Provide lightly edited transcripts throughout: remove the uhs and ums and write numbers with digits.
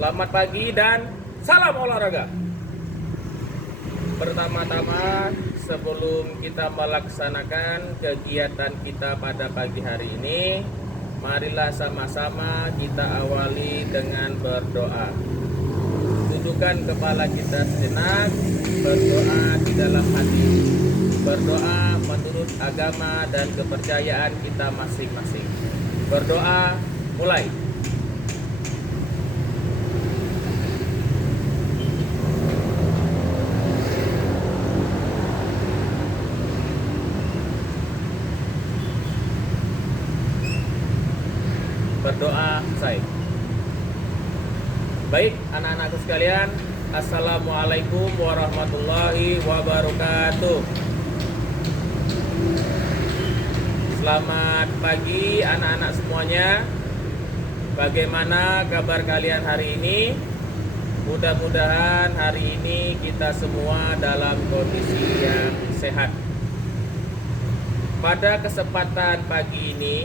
Selamat pagi dan salam olahraga. Pertama-tama, sebelum kita melaksanakan kegiatan kita pada pagi hari ini, marilah sama-sama kita awali dengan berdoa. Dudukkan kepala kita sejenak, berdoa di dalam hati. Berdoa menurut agama dan kepercayaan kita masing-masing. Berdoa, mulai. Berdoa selesai. Baik, anak-anakku sekalian, Assalamualaikum warahmatullahi wabarakatuh. Selamat pagi anak-anak semuanya. Bagaimana kabar kalian hari ini? Mudah-mudahan hari ini kita semua dalam kondisi yang sehat. Pada kesempatan pagi ini,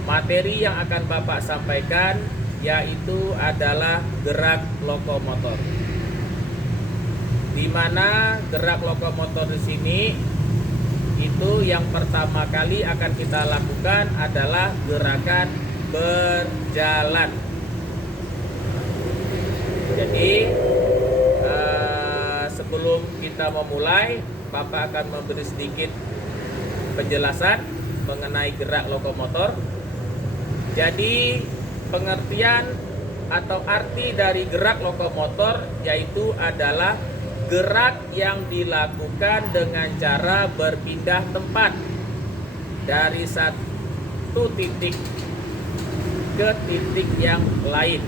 materi yang akan Bapak sampaikan yaitu adalah gerak lokomotor. Di mana gerak lokomotor di sini itu yang pertama kali akan kita lakukan adalah gerakan berjalan. Jadi sebelum kita memulai, Bapak akan memberi sedikit penjelasan mengenai gerak lokomotor. Jadi pengertian atau arti dari gerak lokomotor yaitu adalah gerak yang dilakukan dengan cara berpindah tempat dari satu titik ke titik yang lain.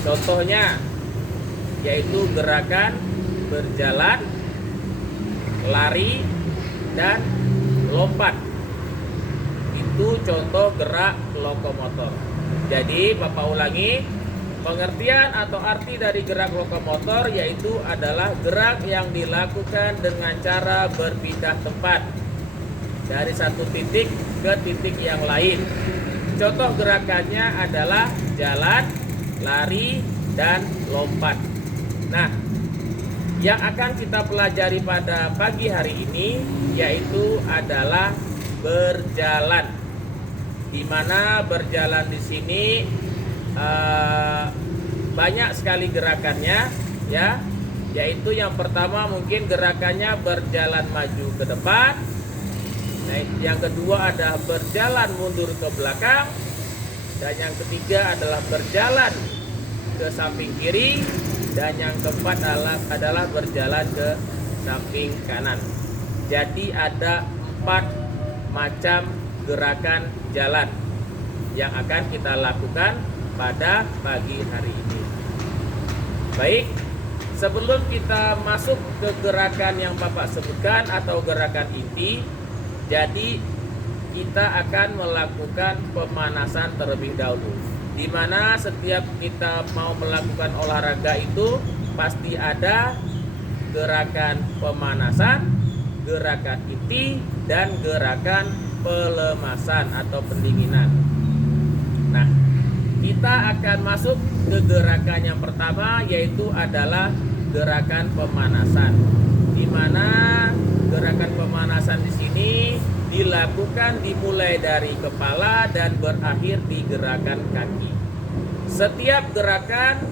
Contohnya yaitu gerakan berjalan, lari, dan lompat. Itu contoh gerak lokomotor. Jadi Bapak ulangi, pengertian atau arti dari gerak lokomotor yaitu adalah gerak yang dilakukan dengan cara berpindah tempat dari satu titik ke titik yang lain. Contoh gerakannya adalah jalan, lari, dan lompat. Nah, yang akan kita pelajari pada pagi hari ini yaitu adalah berjalan. Di mana berjalan di sini banyak sekali gerakannya, ya. Yaitu yang pertama mungkin gerakannya berjalan maju ke depan. Nah, yang kedua adalah berjalan mundur ke belakang, dan yang ketiga adalah berjalan ke samping kiri, dan yang keempat adalah berjalan ke samping kanan. Jadi ada 4 macam gerakan jalan yang akan kita lakukan pada pagi hari ini. Baik, sebelum kita masuk ke gerakan yang Bapak sebutkan atau gerakan inti, jadi kita akan melakukan pemanasan terlebih dahulu. Di mana setiap kita mau melakukan olahraga itu pasti ada gerakan pemanasan, gerakan inti, dan gerakan pelemasan atau pendinginan. Nah, kita akan masuk ke gerakan yang pertama yaitu adalah gerakan pemanasan. Di mana gerakan pemanasan di sini dilakukan dimulai dari kepala dan berakhir di gerakan kaki. Setiap gerakan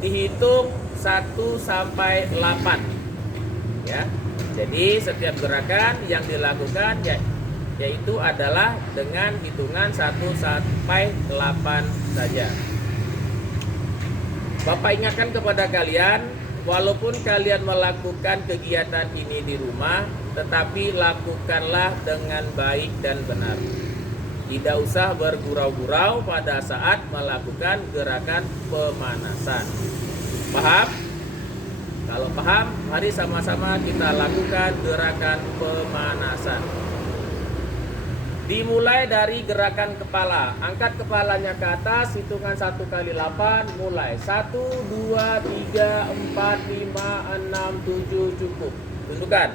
dihitung 1 sampai 8. Ya. Jadi setiap gerakan yang dilakukan yaitu adalah dengan hitungan 1 sampai 8 saja. Bapak ingatkan kepada kalian, walaupun kalian melakukan kegiatan ini di rumah, tetapi lakukanlah dengan baik dan benar. Tidak usah bergurau-gurau pada saat melakukan gerakan pemanasan. Paham? Kalau paham, mari sama-sama kita lakukan gerakan pemanasan. Dimulai dari gerakan kepala. Angkat kepalanya ke atas, hitungan 1 kali 8, mulai. 1, 2, 3, 4, 5, 6, 7, cukup. Tunjukkan.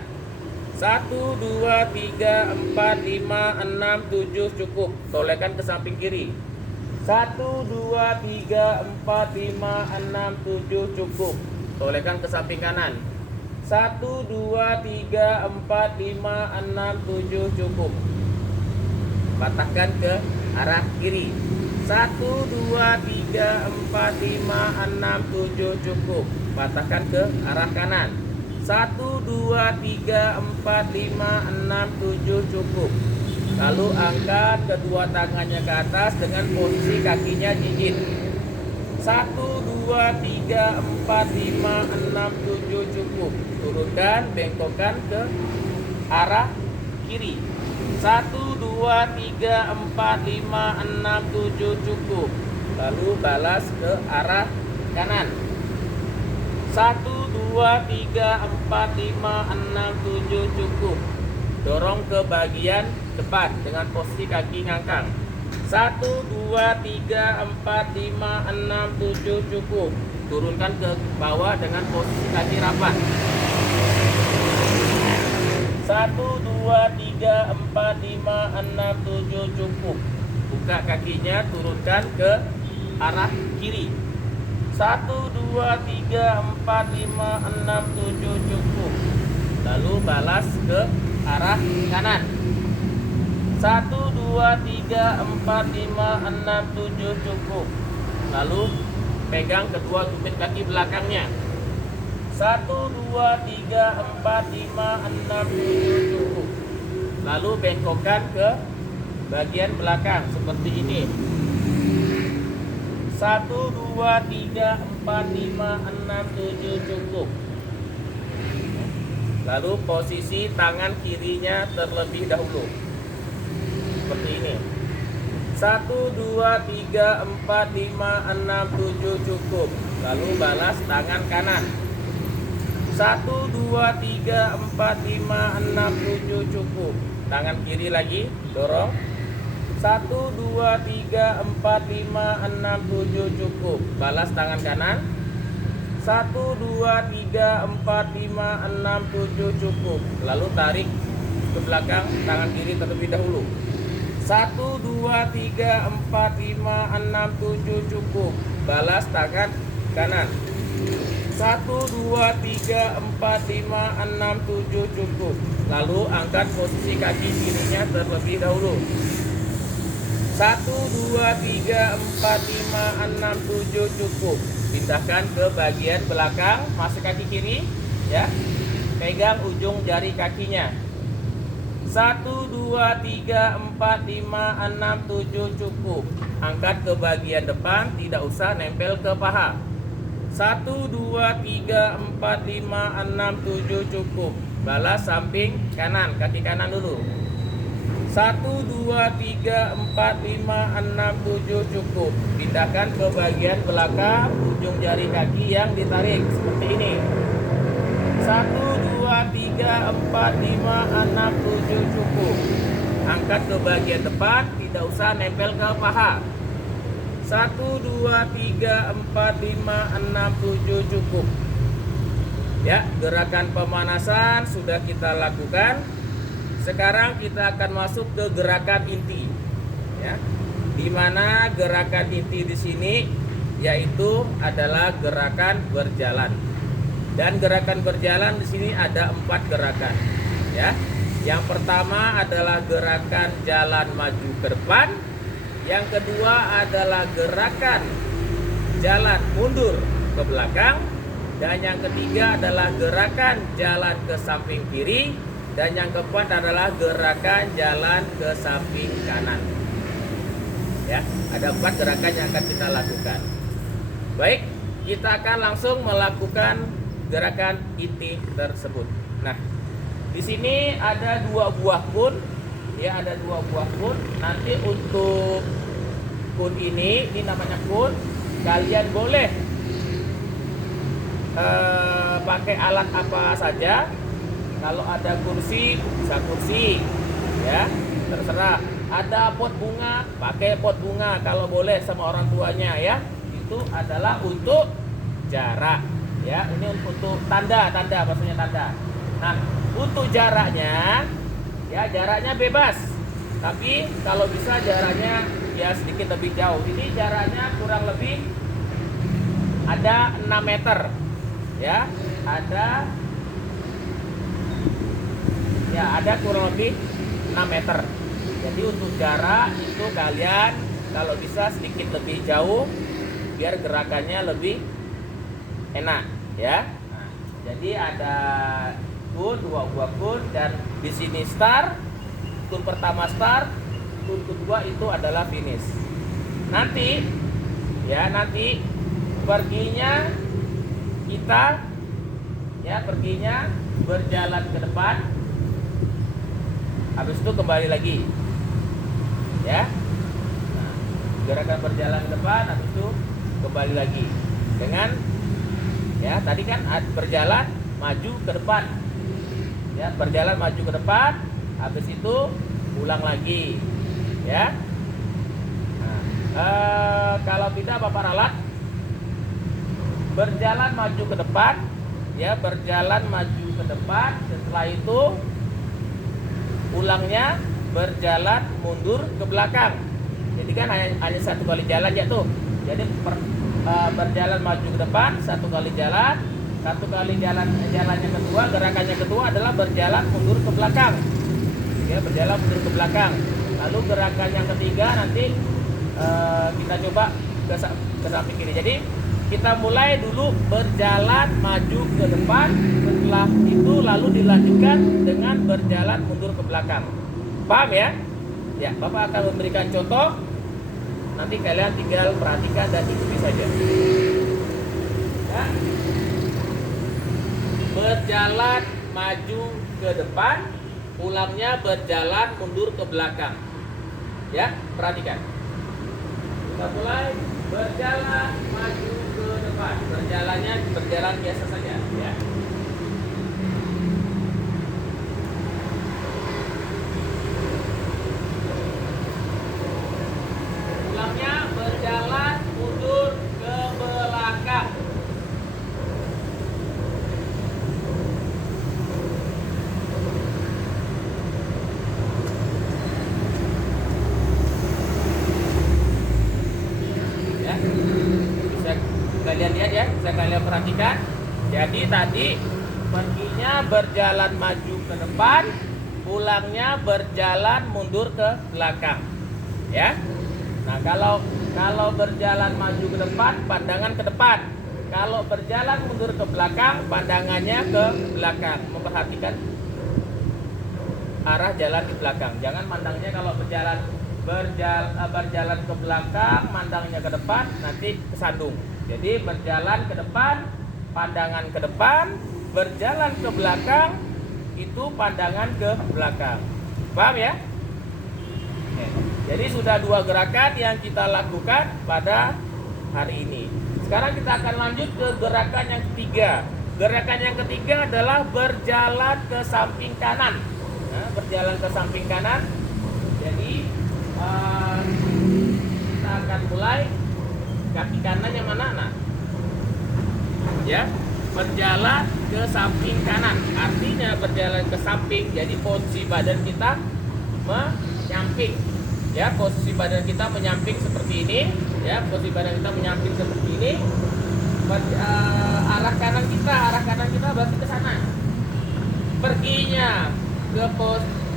1, 2, 3, 4, 5, 6, 7, cukup. Tolekkan ke samping kiri. 1, 1, 2, 3, 4, 5, 6, 7 cukup. Tolekkan ke samping kanan. 1, 2, 3, 4, 5, 6, 7 cukup. Patahkan ke arah kiri. 1, 2, 3, 4, 5, 6, 7 cukup. Patahkan ke arah kanan. 1, 2, 3, 4, 5, 6, 7 cukup. Lalu angkat kedua tangannya ke atas dengan posisi kakinya jijit. 1, 2, 3, 4, 5, 6, 7 cukup. Turunkan, bengkokkan ke arah kiri. 1, 2, 3, 4, 5, 6, 7 cukup. Lalu balas ke arah kanan. 1, 2, 3, 4, 5, 6, 7 cukup. Dorong ke bagian depan dengan posisi kaki ngangkang. 1, 2, 3, 4, 5, 6, 7 cukup. Turunkan ke bawah dengan posisi kaki rapat. 1, 2, 3, 4, 5, 6, 7 cukup. Buka kakinya, turunkan ke arah kiri. 1, 2, 3, 4, 5, 6, 7 cukup. Lalu balas ke arah kanan. 1, 2, 3, 4, 5, 6, 7 cukup. Lalu pegang kedua tumit kaki belakangnya. 1, 2, 3, 4, 5, 6, 7 cukup. Lalu bengkokkan ke bagian belakang seperti ini. 1, 2, 3, 4, 5, 6, 7 cukup. Lalu posisi tangan kirinya terlebih dahulu seperti ini. 1, 2, 3, 4, 5, 6, 7 cukup. Lalu balas tangan kanan. 1, 2, 3, 4, 5, 6, 7 cukup. Tangan kiri lagi, dorong. 1, 2, 3, 4, 5, 6, 7 cukup. Balas tangan kanan. 1, 2, 3, 4, 5, 6, 7 cukup. Lalu tarik ke belakang tangan kiri terlebih dahulu. 1, 2, 3, 4, 5, 6, 7 cukup. Balas tangan kanan. 1, 2, 3, 4, 5, 6, 7 cukup. Lalu angkat posisi kaki kirinya terlebih dahulu. 1, 2, 3, 4, 5, 6, 7 cukup. Pindahkan ke bagian belakang, masuk kaki kiri, ya. Pegang ujung jari kakinya. 1, 2, 3, 4, 5, 6, 7 cukup. Angkat ke bagian depan, tidak usah nempel ke paha. 1, 2, 3, 4, 5, 6, 7 cukup. Balas samping kanan, kaki kanan dulu. 1, 2, 3, 4, 5, 6, 7 cukup. Pindahkan ke bagian belakang, ujung jari kaki yang ditarik seperti ini. 1, 2, 3, 4, 5, 6, 7 cukup. Angkat ke bagian depan, tidak usah nempel ke paha. 1, 2, 3, 4, 5, 6, 7 cukup. Ya, gerakan pemanasan sudah kita lakukan. Sekarang kita akan masuk ke gerakan inti, ya, di mana gerakan inti di sini yaitu adalah gerakan berjalan. Dan gerakan berjalan di sini ada 4 gerakan, ya. Yang pertama adalah gerakan jalan maju ke depan. Yang kedua adalah gerakan jalan mundur ke belakang. Dan yang ketiga adalah gerakan jalan ke samping kiri. Dan yang keempat adalah gerakan jalan ke samping kanan. Ya, ada 4 gerakan yang akan kita lakukan. Baik, kita akan langsung melakukan gerakan inti tersebut. Nah, di sini ada 2 buah kun, ya, ada 2 buah kun. Nanti untuk kun ini namanya kun. Kalian boleh pakai alat apa saja. Kalau ada kursi, bisa kursi, ya, terserah. Ada pot bunga, pakai pot bunga kalau boleh sama orang tuanya, ya. Itu adalah untuk jarak, ya. Ini untuk tanda, maksudnya tanda. Nah, untuk jaraknya, ya, jaraknya bebas. Tapi kalau bisa jaraknya ya sedikit lebih jauh. Ini jaraknya kurang lebih ada 6 meter ya, ada kurang lebih 6 meter. Jadi untuk jarak itu kalian kalau bisa sedikit lebih jauh biar gerakannya lebih enak ya. Nah, jadi ada kun, 2 buah kun, dan di sini start, kun pertama start, kun kedua itu adalah finish. Nanti perginya kita berjalan ke depan, habis itu kembali lagi ya. Nah, gerakan berjalan ke depan, habis itu kembali lagi dengan ya tadi kan berjalan maju ke depan ya, berjalan maju ke depan, habis itu ulang lagi ya. Nah, kalau tidak Bapak ralat, berjalan maju ke depan ya, berjalan maju ke depan, setelah itu ulangnya berjalan mundur ke belakang. Jadi kan hanya 1 kali jalan ya tuh. Jadi berjalan maju ke depan 1 kali jalan, 1 kali jalannya kedua, gerakannya kedua adalah berjalan mundur ke belakang ya, berjalan mundur ke belakang. Lalu gerakan yang ketiga nanti kita coba ke samping kiri. Jadi kita mulai dulu berjalan maju ke depan, setelah itu lalu dilanjutkan dengan berjalan mundur ke belakang. Paham ya? Ya, Bapak akan memberikan contoh. Nanti kalian tinggal perhatikan dan ikuti saja. Ya. Berjalan maju ke depan, ulangnya berjalan mundur ke belakang. Ya, perhatikan. Kita mulai berjalan maju ke depan. Berjalannya berjalan biasa saja ya. Ulangnya berjalan mundur ke belakang. Kalian lihat ya, bisa kalian perhatikan. Jadi tadi perginya berjalan maju ke depan, pulangnya berjalan mundur ke belakang. Ya. Nah, kalau berjalan maju ke depan, pandangan ke depan. Kalau berjalan mundur ke belakang, pandangannya ke belakang. Memperhatikan arah jalan di belakang. Jangan mandangnya kalau berjalan ke belakang, mandangnya ke depan, nanti kesandung. Jadi berjalan ke depan, pandangan ke depan, berjalan ke belakang, itu pandangan ke belakang. Paham ya? Oke. Jadi sudah 2 gerakan yang kita lakukan pada hari ini. Sekarang kita akan lanjut ke gerakan yang ketiga. Gerakan yang ketiga adalah berjalan ke samping kanan. Nah, berjalan ke samping kanan. Jadi kita akan mulai. Kaki kanan yang mana? Nah, ya, berjalan ke samping kanan. Artinya berjalan ke samping. Jadi posisi badan kita menyamping. Ya, posisi badan kita menyamping seperti ini. Ya, posisi badan kita menyamping seperti ini. Arah kanan kita berarti ke sana. Perginya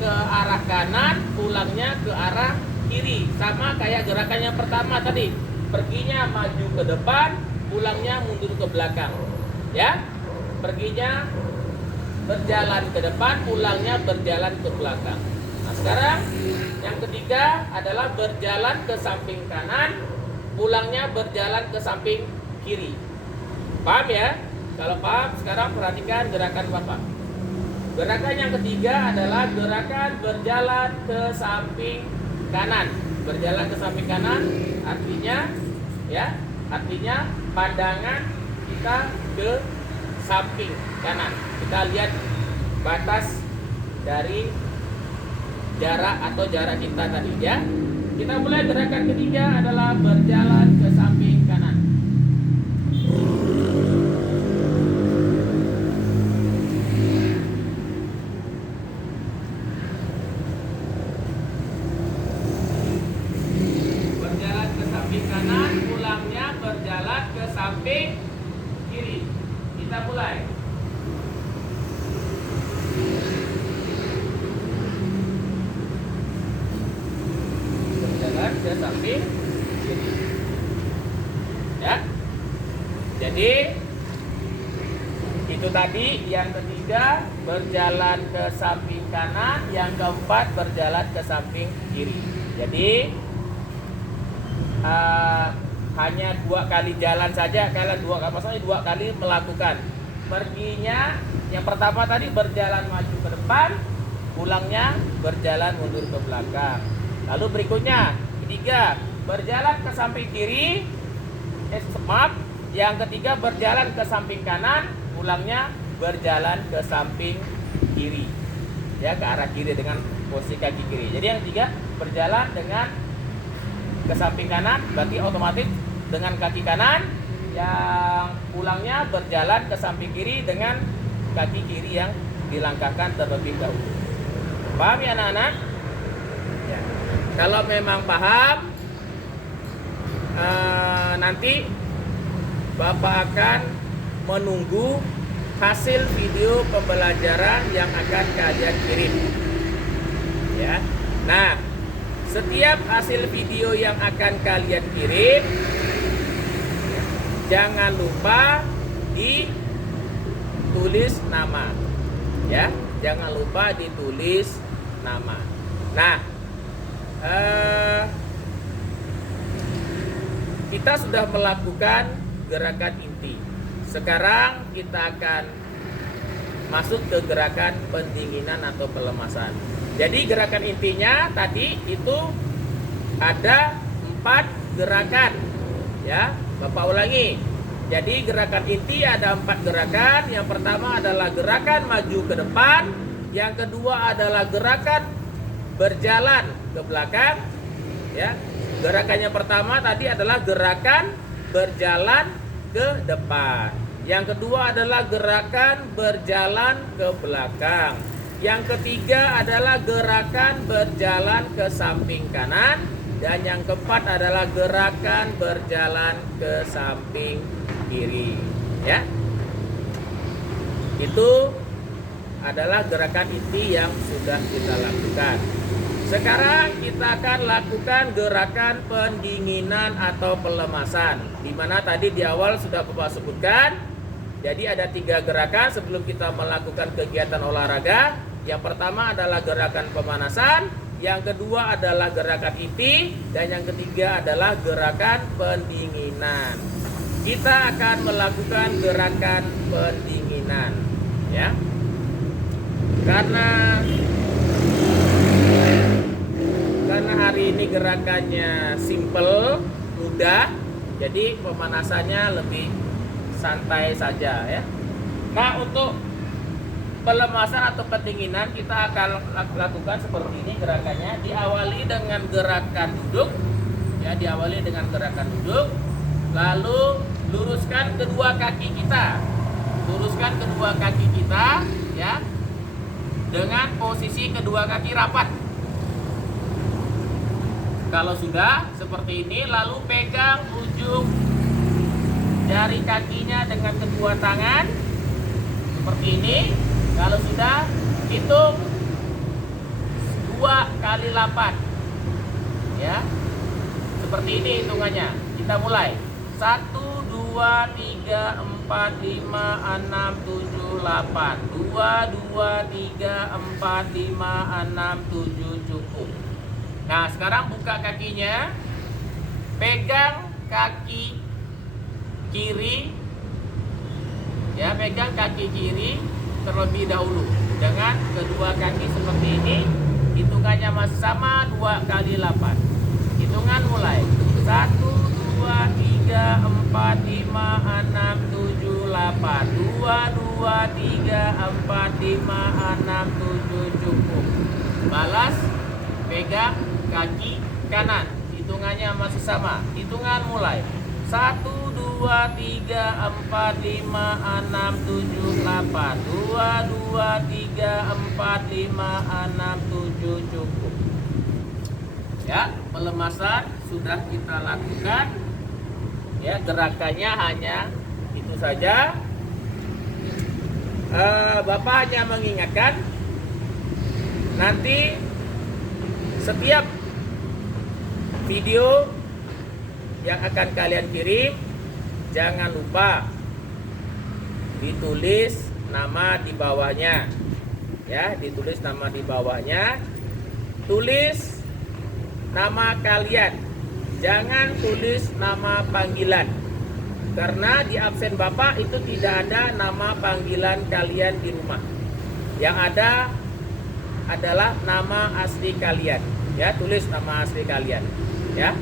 ke arah kanan, pulangnya ke arah kiri. Sama kayak gerakan yang pertama tadi. Perginya maju ke depan, pulangnya mundur ke belakang. Ya. Perginya berjalan ke depan, pulangnya berjalan ke belakang. Nah, sekarang yang ketiga adalah berjalan ke samping kanan, pulangnya berjalan ke samping kiri. Paham ya? Kalau paham, sekarang perhatikan gerakan Bapak. Gerakan yang ketiga adalah gerakan berjalan ke samping kanan. Berjalan ke samping kanan artinya pandangan kita ke samping kanan. Kita lihat batas dari jarak kita tadi ya. Kita mulai gerakan ketiga adalah berjalan ke samping kanan. berjalan ke samping kiri. Kita mulai. Berjalan ke samping kiri. Ya. Jadi itu tadi yang ketiga berjalan ke samping kanan, yang keempat berjalan ke samping kiri. Jadi hanya 2 kali jalan saja, maksudnya 2 kali melakukan. Perginya yang pertama tadi berjalan maju ke depan, pulangnya berjalan mundur ke belakang. Lalu berikutnya ketiga berjalan ke samping kiri, yang ketiga berjalan ke samping kanan, pulangnya berjalan ke samping kiri, ya, ke arah kiri dengan posisi kaki kiri. Jadi yang ketiga berjalan dengan ke samping kanan, berarti otomatis dengan kaki kanan. Yang pulangnya berjalan ke samping kiri dengan kaki kiri yang dilangkahkan terlebih dahulu. Paham ya anak-anak? Ya. Kalau memang paham, nanti Bapak akan menunggu hasil video pembelajaran yang akan kalian kirim. Ya. Nah, setiap hasil video yang akan kalian kirim, jangan lupa ditulis nama. Ya, jangan lupa ditulis nama. Nah, kita sudah melakukan gerakan inti. Sekarang kita akan masuk ke gerakan pendinginan atau pelemasan. Jadi gerakan intinya tadi itu ada 4 gerakan. Ya, Bapak ulangi. Jadi gerakan inti ada 4 gerakan. Yang pertama adalah gerakan maju ke depan. Yang kedua adalah gerakan berjalan ke belakang. Ya, gerakannya pertama tadi adalah gerakan berjalan ke depan. Yang kedua adalah gerakan berjalan ke belakang. Yang ketiga adalah gerakan berjalan ke samping kanan. Dan yang keempat adalah gerakan berjalan ke samping kiri. Ya, itu adalah gerakan inti yang sudah kita lakukan. Sekarang kita akan lakukan gerakan pendinginan atau pelemasan, di mana tadi di awal sudah Bapak sebutkan. Jadi ada 3 gerakan sebelum kita melakukan kegiatan olahraga. Yang pertama adalah gerakan pemanasan, yang kedua adalah gerakan inti, dan yang ketiga adalah gerakan pendinginan. Kita akan melakukan gerakan pendinginan, ya. Karena hari ini gerakannya simple, mudah, jadi pemanasannya lebih santai saja, ya. Nah, untuk pelemasan atau pendinginan kita akan lakukan seperti ini gerakannya. Diawali dengan gerakan duduk, ya, diawali dengan gerakan duduk. Lalu luruskan kedua kaki kita, ya, dengan posisi kedua kaki rapat. Kalau sudah seperti ini, lalu pegang ujung jari kakinya dengan kedua tangan seperti ini. Kalau sudah, hitung 2 kali 8, ya, seperti ini hitungannya. Kita mulai. 1, 2, 3, 4, 5, 6, 7, 8. 2, 2, 3, 4, 5, 6, 7, cukup. Nah, sekarang buka kakinya, pegang kaki kiri, ya, pegang kaki kiri terlebih dahulu dengan kedua kaki seperti ini. Hitungannya masih sama, 2 kali 8. Hitungan mulai. 1, 2, 3, 4, 5, 6, 7, 8. 2, 2, 3, 4, 5, 6, 7, cukup. Balas, pegang kaki kanan. Hitungannya masih sama. Hitungan mulai. 1, 2, 3, 4, 5, 6, 7, 8. 2, 2, 3, 4, 5, 6, 7, cukup. Ya, pelemasan sudah kita lakukan. Ya, gerakannya hanya itu saja. Bapak hanya mengingatkan nanti setiap video yang akan kalian kirim jangan lupa ditulis nama di bawahnya. Ya, ditulis nama di bawahnya. Tulis nama kalian. Jangan tulis nama panggilan. Karena di absen Bapak itu tidak ada nama panggilan kalian di rumah. Yang ada adalah nama asli kalian. Ya, tulis nama asli kalian. Ya.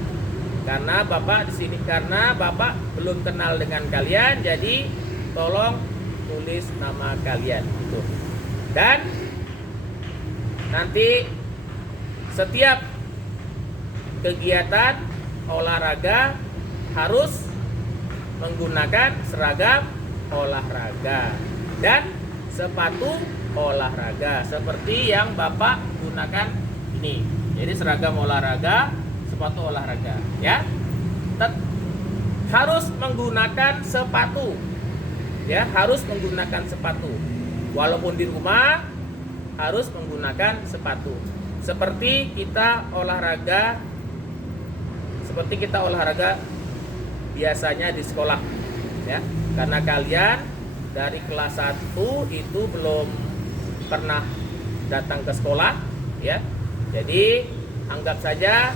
Karena Bapak di sini karena Bapak belum kenal dengan kalian, jadi tolong tulis nama kalian itu. Dan nanti setiap kegiatan olahraga harus menggunakan seragam olahraga dan sepatu olahraga seperti yang Bapak gunakan ini. Jadi seragam olahraga, sepatu olahraga, ya. Harus menggunakan sepatu. Ya, harus menggunakan sepatu. Walaupun di rumah harus menggunakan sepatu. Seperti kita olahraga biasanya di sekolah, ya. Karena kalian dari kelas 1 itu belum pernah datang ke sekolah, ya. Jadi anggap saja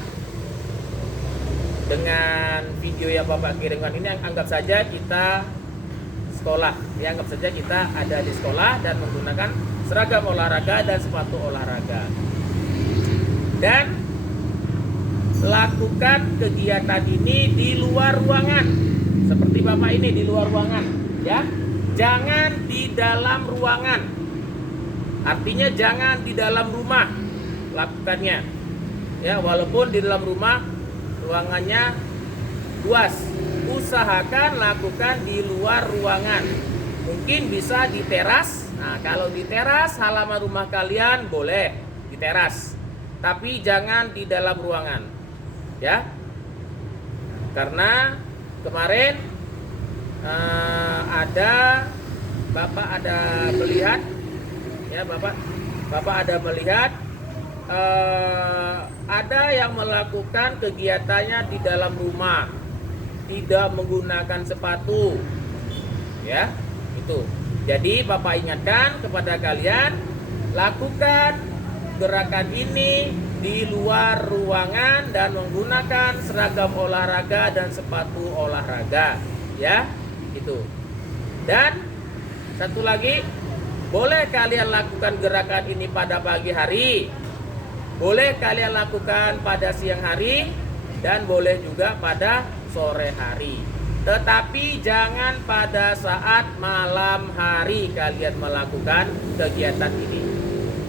dengan video yang Bapak kirimkan ini, anggap saja kita sekolah, ya, anggap saja kita ada di sekolah dan menggunakan seragam olahraga dan sepatu olahraga. Dan lakukan kegiatan ini di luar ruangan. Seperti Bapak ini di luar ruangan, ya. Jangan di dalam ruangan. Artinya jangan di dalam rumah lakukannya. Ya, walaupun di dalam rumah ruangannya luas, usahakan lakukan di luar ruangan. Mungkin bisa di teras. Nah, kalau di teras halaman rumah kalian boleh di teras. Tapi jangan di dalam ruangan. Ya, karena kemarin Bapak ada melihat, ya, Bapak ada melihat ada yang melakukan kegiatannya di dalam rumah, tidak menggunakan sepatu, ya, itu. Jadi Bapak ingatkan kepada kalian, lakukan gerakan ini di luar ruangan dan menggunakan seragam olahraga dan sepatu olahraga, ya, itu. Dan satu lagi, boleh kalian lakukan gerakan ini pada pagi hari, boleh kalian lakukan pada siang hari, dan boleh juga pada sore hari. Tetapi jangan pada saat malam hari kalian melakukan kegiatan ini,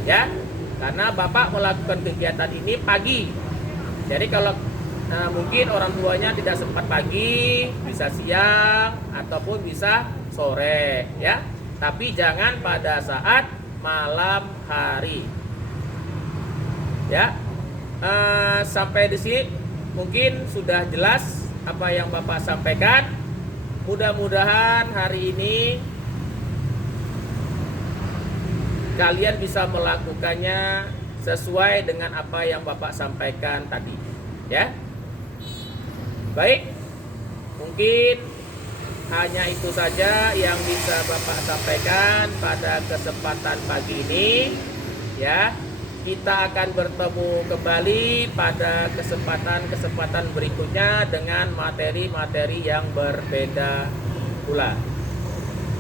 ya. Karena Bapak melakukan kegiatan ini pagi. Jadi kalau mungkin orang tuanya tidak sempat pagi, bisa siang ataupun bisa sore, ya. Tapi jangan pada saat malam hari. Ya. Sampai di sini mungkin sudah jelas apa yang Bapak sampaikan. Mudah-mudahan hari ini kalian bisa melakukannya sesuai dengan apa yang Bapak sampaikan tadi, ya. Baik, mungkin hanya itu saja yang bisa Bapak sampaikan pada kesempatan pagi ini, ya. Kita akan bertemu kembali pada kesempatan berikutnya dengan materi-materi yang berbeda pula.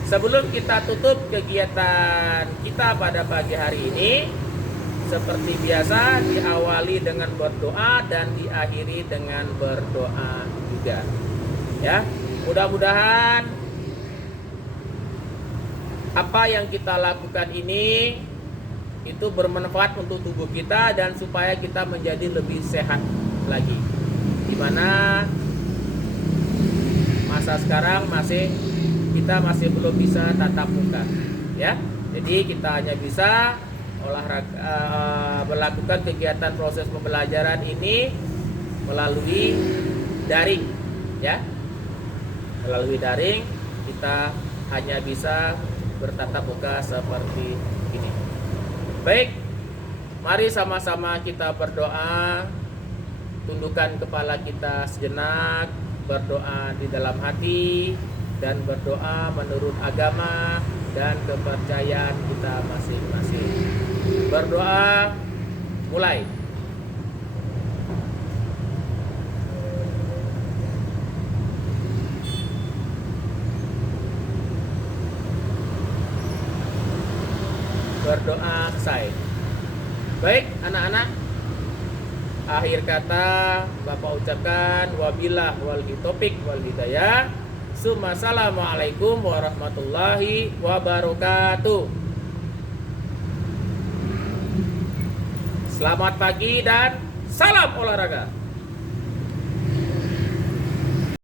Sebelum kita tutup kegiatan kita pada pagi hari ini, seperti biasa diawali dengan berdoa dan diakhiri dengan berdoa juga. Ya, mudah-mudahan apa yang kita lakukan ini itu bermanfaat untuk tubuh kita dan supaya kita menjadi lebih sehat lagi. Dimana masa sekarang kita masih belum bisa tatap muka, ya. Jadi kita hanya bisa melakukan kegiatan proses pembelajaran ini melalui daring, ya. melalui daring kita hanya bisa bertatap muka seperti ini. Baik, mari sama-sama kita berdoa. Tundukkan kepala kita sejenak, berdoa di dalam hati, dan berdoa menurut agama dan kepercayaan kita masing-masing. Berdoa, mulai. Berdoa selesai. Baik anak-anak, akhir kata Bapak ucapkan wabillah wal taufiq wal hidayah. Assalamualaikum warahmatullahi wabarakatuh. Selamat pagi dan salam olahraga.